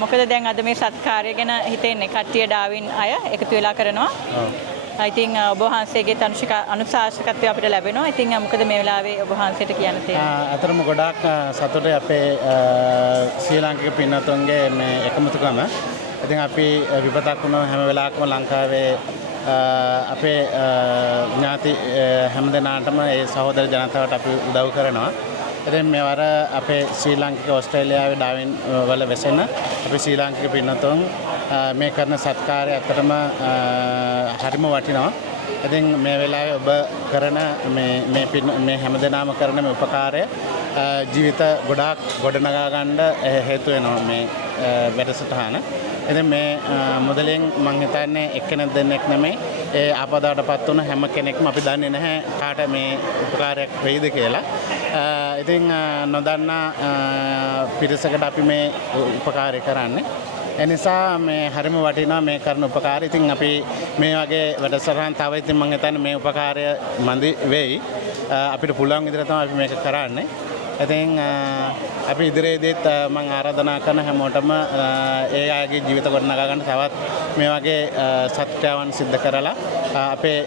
මොකද දැන් අද මේ සත්කාරය ගැන හිතෙන්නේ කට්ටිය ඩාවින් අය එකතු වෙලා කරනවා. ඉතින් ඔබ වහන්සේගේ අනුශාසකත්වය අපිට ලැබෙනවා. ඉතින් මොකද මේ වෙලාවේ ඔබ වහන්සේට කියන්න තියෙන්නේ? අතරම ගොඩාක් සතුටුයි අපේ ශ්‍රී ලාංකික පින්වතුන්ගේ මේ එකමුතුකම. ඉතින් අපි විපතක් වුණා හැම වෙලාවකම ලංකාවේ අපේ ඥාති හැමදෙනාටම ඒ සහෝදර ජනතාවට අපි උදව් කරනවා. ඉතින් මේවර අපේ ශ්‍රී ලාංකික ඕස්ට්‍රේලියාවේ ඩාවින් වල වෙසෙන අපේ ශ්‍රී ලාංකික පින්වතුන් මේ කරන සත්කාරය ඇත්තටම හරිම වටිනවා. ඉතින් මේ වෙලාවේ ඔබ කරන මේ හැමදෙනාම කරන මේ උපකාරය ජීවිත ගොඩාක් ගොඩනගා ගන්න හේතු වෙනවා මේ වැඩසටහන. ඉතින් මේ මුදලෙන් මම හිතන්නේ එක්කෙනෙක් දෙන්නෙක් නෙමෙයි ඒ ආපදාටපත් වුණ හැම කෙනෙක්ම අපි දන්නේ නැහැ කාට මේ උපකාරයක් වෙයිද කියලා. ඉතින් නොදන්නා පිරිසකට අපි මේ උපකාරය කරන්නේ. එනිසා මේ හරිම වටිනවා මේ කරන උපකාරය. ඉතින් අපි මේ වගේ වැඩසටහන් තව ඉතින් මම හිතන්නේ මේ උපකාරය මදි වෙයි. අපිට පුළුවන් විදිහට තමයි අපි මේක කරන්නේ. ඉතින් අපි ඉදිරියේදීත් මම ආරාධනා කරන හැමෝටම ඒ අයගේ ජීවිත ගොඩනගා ගන්න තවත් මේ වගේ සත්‍යාවන් සිද්ධ කරලා අපේ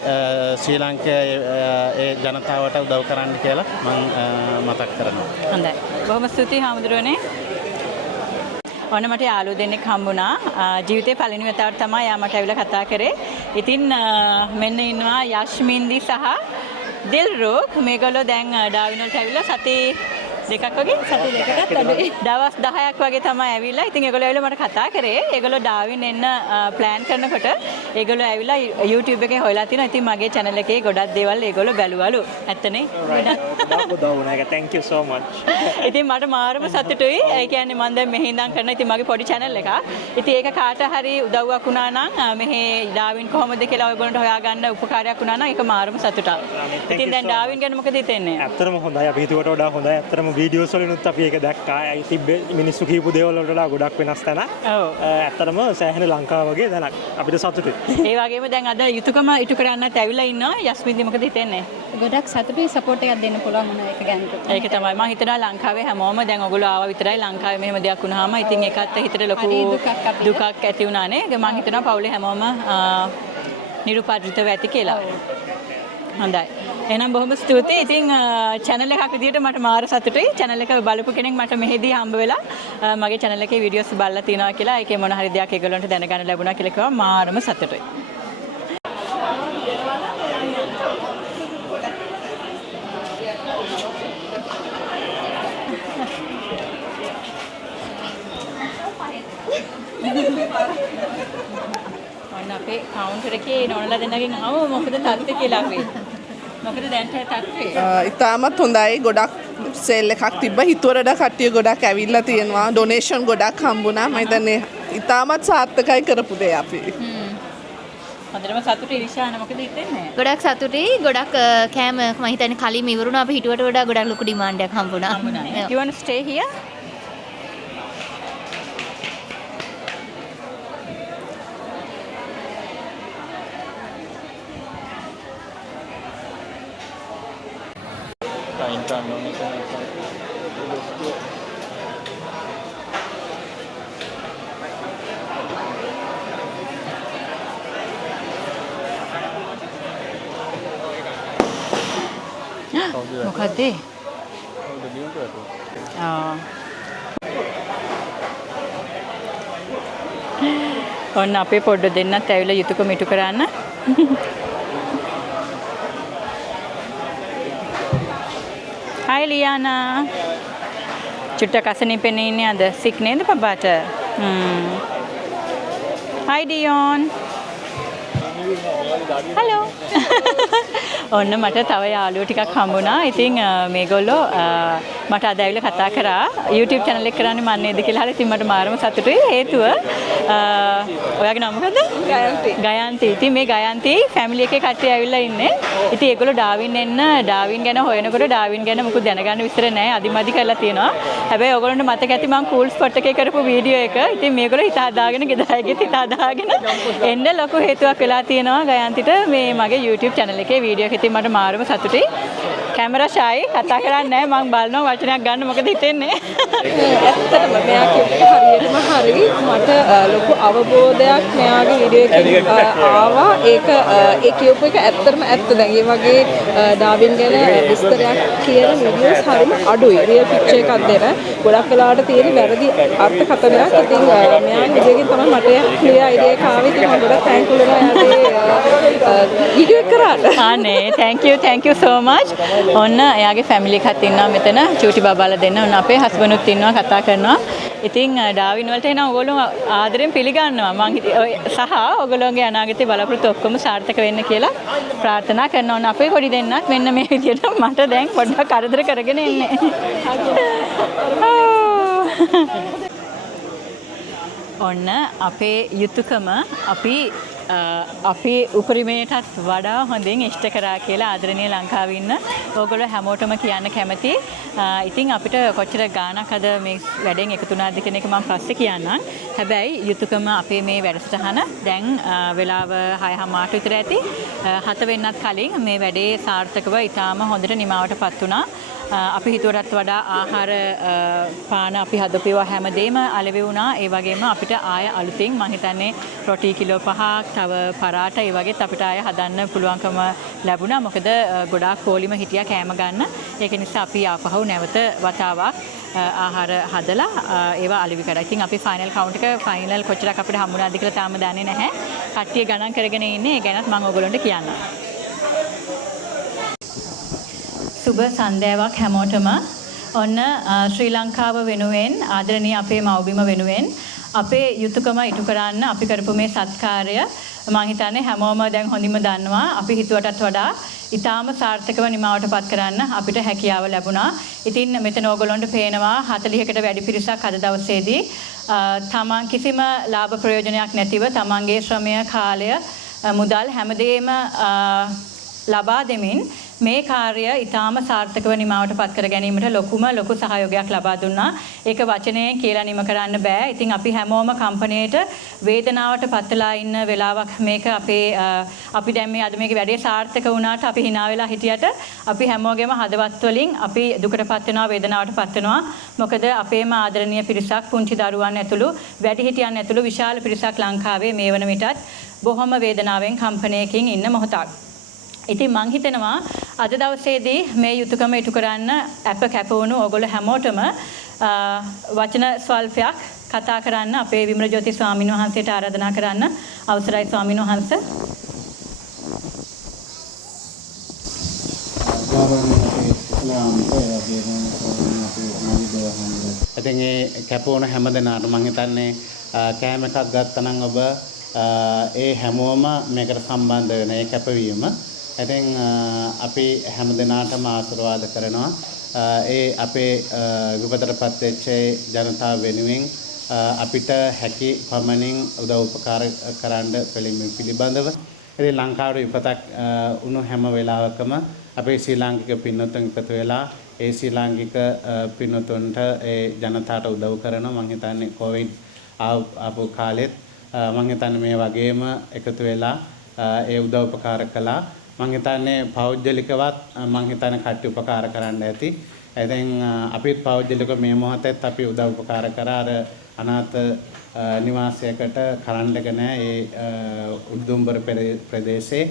ශ්‍රී ලාංකේය ඒ ජනතාවට උදව් කරන්න කියලා මම මතක් කරනවා. හොඳයි. බොහොම ස්තුතියි හාමුදුරුවනේ. ඔන්න මට යාළුවෝ දෙන්නෙක් හම්බුණා. ජීවිතේ පළවෙනි වතාවට තමයි යා මට ඇවිල්ලා කතා කරේ. ඉතින් මෙන්න ඉන්නවා යශ්මින්දි සහ දිල්රුක්. මේගොල්ලෝ දැන් ඩාවින් වලට ඇවිල්ලා සති දෙකක් වගේ දවස් 10ක් වගේ තමයි ඇවිල්ලා. ඉතින් ඒගොල්ලෝ ඇවිල්ලා මට කතා කරේ. ඒගොල්ලෝ ඩාවින් එන්න ප්ලෑන් කරනකොට ඒගොල්ලෝ ඇවිල්ලා YouTube එකේ හොයලා තිනවා. ඉතින් මගේ channel එකේ ගොඩක් දේවල් ඒගොල්ලෝ බැලුවලු. ඇත්තනේ? Thank you so much. ඉතින් මට මාරම සතුටුයි. ඒ කියන්නේ මම දැන් මෙහි ඉඳන් කරන ඉතින් මගේ පොඩි channel එකක්. ඉතින් ඒක කාට හරි උදව්වක් වුණා නම් මෙහි ඩාවින් කොහොමද කියලා ඔයගොල්ලන්ට හොයාගන්න උපකාරයක් වුණා නම් ඒක මාරම සතුටක්. ඉතින් දැන් ඩාවින් ගැන මොකද හිතෙන්නේ? ඇත්තටම හොඳයි. අපි හිතුවට වඩා හොඳයි. ඇත්තටම වීඩියෝස් වලිනුත් අපි ඒක දැක්කා. ඒ තිබ්බේ මිනිස්සු කියපු දේවල් වලට වඩා ගොඩක් වෙනස් තැනක්. ඔව්. ඇත්තටම සෑහෙන ලංකාව වගේ දැනක්. අපිට සතුටුයි. ඒ වගේම දැන් අද යුතුයකම ඉටු කරන්නත් ඇවිල්ලා ඉන්නවා. යස්මින්දි මොකද හිතෙන්නේ? ගොඩක් සතුටුයි සපෝට් එකක් දෙන්න පුළුවන් වුණා ඒක ගැන. ඒක තමයි මම හිතනවා ලංකාවේ හැමෝම දැන් ඔයගොල්ලෝ ආවා විතරයි ලංකාවේ මෙහෙම දෙයක් වුණාම ඉතින් ඒකත් හිතට ලොකු දුකක් ඇති වුණානේ. මම හිතනවා පවුලේ හැමෝම නිරුපද්‍රිතව ඇති කියලා. හොඳයි. එහෙනම් බොහොම ස්තුතියි. ඉතින් channel එකක් විදියට මට මාර සතුටුයි. channel එක බලපු කෙනෙක් මට මෙහෙදී හම්බ වෙලා මගේ channel එකේ වීඩියෝස් බලලා තිනවා කියලා ඒකේ මොන හරි දෙයක් ඒගොල්ලන්ට දැනගන්න ලැබුණා කියලා කිව්වා මාරම සතුටුයි. ඔන්න අපේ කවුන්ටර් එකේ නෝනලා දෙන්නගෙන් ආව මොකද තත්ත්වය කියලා අපි. මොකද දැන් තත්ත්වය? ඉතාමත් හොඳයි. ගොඩක් සේල් එකක් තිබ්බ. හිතුවරට කට්ටිය ගොඩක් ඇවිල්ලා තියෙනවා. ඩොනේෂන් ගොඩක් හම්බුණා. මම හිතන්නේ ඉතාමත් සාර්ථකයි කරපු දේ අපි. හොඳටම සතුටුයි විශාන මොකද හිතෙන්නේ? ගොඩක් සතුටුයි. ගොඩක් කෑම මම හිතන්නේ කලින් ඉවරුණා. අපි හිතුවට වඩා ගොඩක් ලොකු ඩිමාන්ඩ් එකක් හම්බුණා. You want to stay here? මොකද? ඔන්න අපේ පොඩ්ඩ දෙන්නත් ඇවිල්ලා යුතුයකම ඉටු කරන්න. Hi Liana. චුට්ටක් අසනීපෙන්නේ ඉන්නේ අද. සික් නේද පබාට? Hi Dion. Hello. ඔන්න මට තව යාළුවෝ ටිකක් හම්බුණා. ඉතින් මේගොල්ලෝ මට අද ඇවිල්ලා කතා කරා YouTube channel එක කරන්නේ මන් නේද කියලා. හරි ඉතින් මට මාරම සතුටුයි. හේතුව ඔයාගේ නම මොකද? ගයන්ති. ගයන්ති. ඉතින් මේ ගයන්ති ෆැමිලි එකේ කට්ටිය ඇවිල්ලා ඉන්නේ. ඉතින් ඒගොල්ලෝ ඩාවින් එන්න ඩාවින් ගැන හොයනකොට ඩාවින් ගැන මොකුත් දැනගන්න විස්තර නැහැ. අදිමදි කරලා තියෙනවා. හැබැයි ඔයගොල්ලන්ට මතක ඇති මම කූල් ස්පොට් එකේ කරපු වීඩියෝ එක. ඉතින් මේගොල්ලෝ හිත හදාගෙන ගෙදරගෙත් හිත හදාගෙන එන්න ලොකු හේතුවක් වෙලා තියෙනවා ගයන්තිට මේ මගේ YouTube channel එකේ වීඩියෝ එක. ඉතින් මට මාරම සතුටුයි. කැමරා ෂයි කතා කරන්නේ නැහැ. මම බලනවා වචනයක් ගන්න මොකද හිතෙන්නේ. ඇත්තටම මෙයා කියපු හරියටම හරි. මට ලොකු අවබෝධයක් මෙයාගේ වීඩියෝ එකෙන් ආවා. ඒක ඒ කියපු එක ඇත්තටම ඇත්ත. දැන් මේ වගේ ඩාවින් ගැන විස්තරයක් කියන වීඩියෝස් හරිම අඩුයි. රියල් පික්චර් එකක් දෙන. ගොඩක් වෙලාවට තියෙන වැරදි අර්ථකථනයක්. ඉතින් මෙයාගේ වීඩියෝ එකෙන් තමයි මට ක්ලියර් අයිඩියා එක ආවේ. ඉතින් මම ගොඩක් තැන්ක්ෆුල් වෙනවා වීඩියෝ එක කරාට. අනේ thank you so much. ඔන්න එයාගේ ෆැමිලි එකක් ඉන්නවා මෙතන. චූටි බබාලා දෙන්න. ඔන්න අපේ හස්බන්ඩ්ුත් ඉන්නවා කතා කරනවා. ඉතින් ඩාවින් වලට එන ඕගොල්ලෝ ආදරෙන් පිළිගන්නවා. මං සහ ඕගොල්ලෝගේ අනාගතේ බලාපොරොත්තු ඔක්කොම සාර්ථක වෙන්න කියලා ප්‍රාර්ථනා කරනවා. ඔන්න අපේ පොඩි දෙන්නත් මෙන්න මේ විදිහට මට දැන් පොඩ්ඩක් කරදර කරගෙන ඉන්නේ. ඔන්න අපේ යුතුයකම අපි උපරිමයටත් වඩා හොඳින් ඉෂ්ට කරා කියලා ආදරණීය ලංකාවේ ඉන්න ඕගොල්ලෝ හැමෝටම කියන්න කැමතියි. ඉතින් අපිට කොච්චර ගාණක් අද මේ වැඩෙන් එකතු වුණාද කියන එක මම පස්සේ කියන්නම්. හැබැයි යුතුයකම අපේ මේ වැඩසටහන දැන් වෙලාව 6:00 විතර ඇති. 7 වෙන්නත් කලින් මේ වැඩේ සාර්ථකව ඊටාම හොඳට නිමාවටපත් වුණා. අපි හිතුවටත් වඩා ආහාර පාන අපි හදපුවා හැමදේම අලෙවි වුණා. ඒ වගේම අපිට ආය අලුතින් මම හිතන්නේ රොටි කිලෝ 5ක් තව පරාට ඒ වගේත් අපිට ආය හදන්න පුළුවන්කම ලැබුණා. මොකද ගොඩාක් පොලිම හිටියා කෑම ගන්න. ඒක නිසා අපි ආපහු නැවත වතාවක් ආහාර හදලා ඒවා අලෙවි කරා. ඉතින් අපි ෆයිනල් කවුන්ට් එක ෆයිනල් කොච්චරක් අපිට හම්බුණාද කියලා තාම දන්නේ නැහැ. කට්ටිය ගණන් කරගෙන ඉන්නේ. ඒ ගැනත් මම ඔයගොල්ලන්ට කියන්නම්. සුබ සන්ධ්‍යාවක් හැමෝටම. ඔන්න ශ්‍රී ලංකාව වෙනුවෙන් ආදරණීය අපේ මව්බිම වෙනුවෙන් අපේ යුතුයකම ඉටු කරන්න අපි කරපු මේ සත්කාරය මම හිතන්නේ හැමෝම දැන් හොඳින්ම දන්නවා. අපි හිතුවටත් වඩා ඊටාම සාර්ථකව නිමාවටපත් කරන්න අපිට හැකියාව ලැබුණා. ඉතින් මෙතන ඕගොල්ලන්ට පේනවා 40කට වැඩි පිරිසක් අද දවසේදී තමන් කිසිම ලාභ ප්‍රයෝජනයක් නැතිව තමන්ගේ ශ්‍රමය කාලය මුදල් හැමදේම ලබා දෙමින් මේ කාර්යය ඊටාම සාර්ථකව නිමාවටපත් කර ගැනීමට ලොකු සහයෝගයක් ලබා දුන්නා. ඒක වචනයෙන් කියලා නිම කරන්න බෑ. ඉතින් අපි හැමෝම කම්පැනියට වේදනාවට පත්ලා ඉන්න වෙලාවක් මේක අපි දැන් මේ අද මේක වැඩේ සාර්ථක වුණාට අපි hina වෙලා හිටියට අපි හැමෝගෙම හදවත් වලින් අපි දුකටපත් වෙනවා වේදනාවටපත් වෙනවා. මොකද අපේම ආදරණීය පිරිසක් පුංචි දරුවන් ඇතුළු වැඩිහිටියන් ඇතුළු විශාල පිරිසක් ලංකාවේ මේ වන විටත් බොහොම වේදනාවෙන් කම්පැනියකින් ඉන්න මොහොතක්. ඉතින් මං හිතනවා අද දවසේදී මේ යුතුයකම ඉටු කරන්න අප කැප වුණු ඕගොල්ලෝ හැමෝටම වචන ස්වල්පයක් කතා කරන්න අපේ විමල ජෝති ස්වාමීන් වහන්සේට ආරාධනා කරන්න අවසරයි ස්වාමීන් වහන්සේ. ඉතින් ඒ කැප වුණ හැමදෙනාට මං හිතන්නේ කෑම එකක් ගත්තනම් ඔබ ඒ හැමෝම මේකට සම්බන්ධ වෙන ඒ කැපවීම. ඉතින් අපි හැම දිනාටම ආශිර්වාද කරනවා. ඒ අපේ විපතටපත් වෙච්ච ජනතාව වෙනුවෙන් අපිට හැකි පමණින් උදව් උපකාර කරන්න පිළිබඳව. ඉතින් ලංකාවේ විපතක් වුණු හැම වෙලාවකම අපේ ශ්‍රී ලාංකික පින්වතුන් එකතු වෙලා ඒ ශ්‍රී ලාංකික පින්වතුන්ට ඒ ජනතාවට උදව් කරනවා. මම හිතන්නේ කොවිඩ් ආපු කාලෙත් මම හිතන්නේ මේ වගේම එකතු වෙලා ඒ උදව් උපකාර කළා. මම හිතන්නේ පෞද්ගලිකවත් මම හිතන්නේ කට්ටි උපකාර කරන්න ඇති. ඉතින් අපිත් පෞද්ගලිකව මේ මොහොතේත් අපි උදව් උපකාර කරා අර අනාථ නිවාසයකට කරන්ට් එක නැහැ. ඒ උඩුම්බර ප්‍රදේශයේ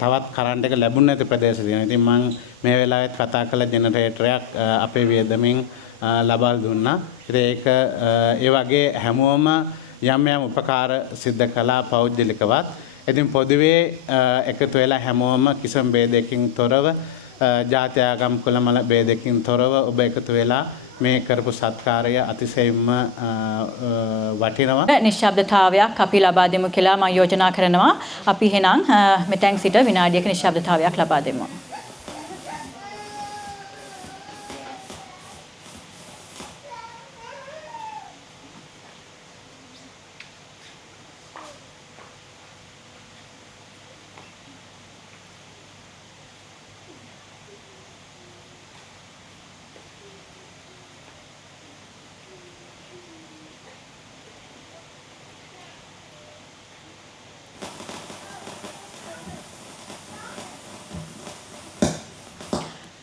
තවත් කරන්ට් එක ලැබුණ නැති ප්‍රදේශ තියෙනවා. ඉතින් මම මේ වෙලාවෙත් කතා කළ ජෙනරේටරයක් අපේ වියදමින් ලබා දුන්නා. ඉතින් ඒක ඒ වගේ හැමෝම යම් උපකාර සිද්ධ කළා පෞද්ගලිකවත්. ඉතින් පොදුවේ එකතු වෙලා හැමෝම කිසිම ભેදයකින් තොරව ජාති ආගම් කුල මල ભેදයකින් තොරව ඔබ එකතු වෙලා මේ කරපු සත්කාරය අතිශයින්ම වටිනවා. නිශ්ශබ්දතාවයක් අපි ලබා දෙමු කියලා මම යෝජනා කරනවා. අපි එහෙනම් මෙතෙන් සිට විනාඩියක නිශ්ශබ්දතාවයක් ලබා දෙමු.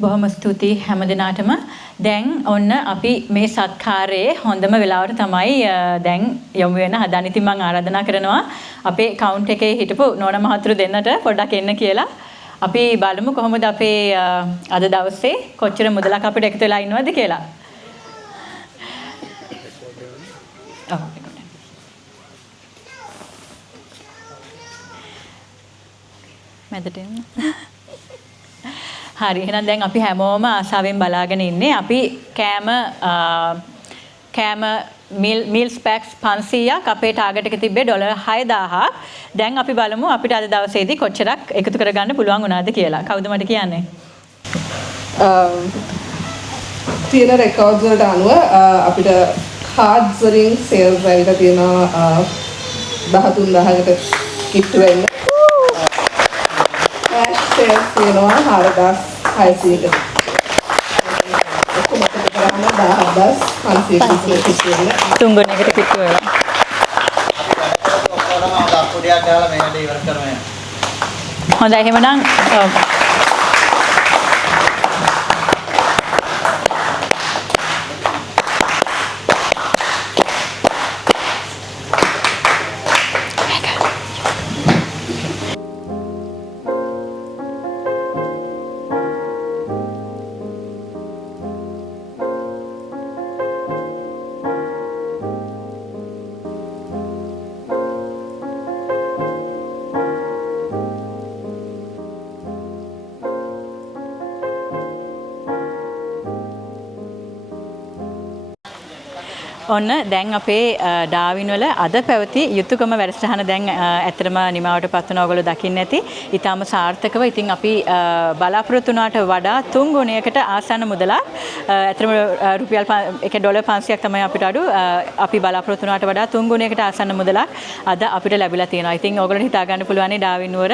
බොහොම ස්තුතියි හැම දිනාටම. දැන් ඔන්න අපි මේ සත්කාරයේ හොඳම වෙලාවට තමයි දැන් යොමු වෙන හදන. ඉතින් මම ආරාධනා කරනවා අපේ කවුන්ට් එකේ හිටපු නෝනා මහතුරු දෙන්නට පොඩ්ඩක් එන්න කියලා. අපි බලමු කොහොමද අපේ අද දවසේ කොච්චර මුදලක් අපිට එකතු වෙලා ඉන්නවද කියලා. මැදට එන්න. හරි එහෙනම් දැන් අපි හැමෝම ආසාවෙන් බලාගෙන ඉන්නේ අපි කෑම මීල්ස් පැක්ස් 500ක් අපේ ටාගට් එකේ තිබ්බේ $6000ක්. දැන් අපි බලමු අපිට අද දවසේදී කොච්චරක් එකතු කරගන්න පුළුවන් වුණාද කියලා. කවුද මට කියන්නේ? තියෙන රෙකෝඩ්ස් වලට අනුව අපිට කාඩ්ස් වලින් සේල්ස් ඇවිල්ලා තියෙනවා 13000කට කිට්ටු වෙන්න. සේල්ස් තියෙනවා 4600කට. ඔක්කොම එකතු කරාම 10500කට කිට්ටු වෙනවා. තුන්වෙනියකට කිට්ටු වෙනවා. අපුඩියක් දාලා මේ වැඩේ ඉවර කරමු. හොඳයි එහෙමනම් ඔන්න දැන් අපේ ඩාවින් වල අද පැවති යුතුයකම වැඩසටහන දැන් ඇත්තටම නිමාවටපත් වෙනවා. ඔයගොල්ලෝ දකින්න ඇති. ඊටාම සාර්ථකව. ඉතින් අපි බලාපොරොත්තු වුණාට වඩා 3 ගුණයකට ආසන්න මුදලක් ඇත්තටම රුපියල් $500ක් තමයි අපිට අඩු. අපි බලාපොරොත්තු වුණාට වඩා 3 ගුණයකට ආසන්න මුදලක් අද අපිට ලැබිලා තියෙනවා. ඉතින් ඔයගොල්ලන්ට හිතා ගන්න පුළුවන් ඩාවින් නුවර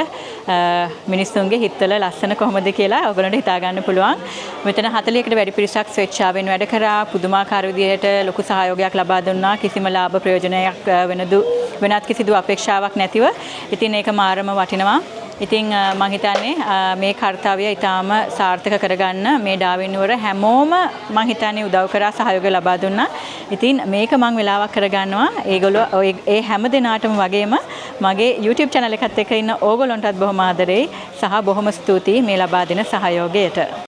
මිනිස්සුන්ගේ හිතවල ලස්සන කොහොමද කියලා ඔයගොල්ලන්ට හිතා ගන්න පුළුවන්. මෙතන 40කට වැඩි පිරිසක් ස්වේච්ඡාවෙන් වැඩ කරා. පුදුමාකාර විදිහට ලොකු සහයෝගයක් ලබා දුන්නා. කිසිම ලාභ ප්‍රයෝජනයක් වෙනත් කිසිදු අපේක්ෂාවක් නැතිව. ඉතින් ඒක මාරම වටිනවා. ඉතින් මම හිතන්නේ මේ කාර්යය ඊටාම සාර්ථක කරගන්න මේ ඩාවින් නුවර හැමෝම මම හිතන්නේ උදව් කරා සහයෝගය ලබා දුන්නා. ඉතින් මේක මම වෙලාවක් කරගන්නවා. ඒගොල්ලෝ ඒ හැම දිනාටම වගේම මගේ YouTube channel එකත් එක්ක ඉන්න ඕගොල්ලන්ටත් බොහොම ආදරෙයි සහ බොහොම ස්තුතියි මේ ලබා දෙන සහයෝගයට.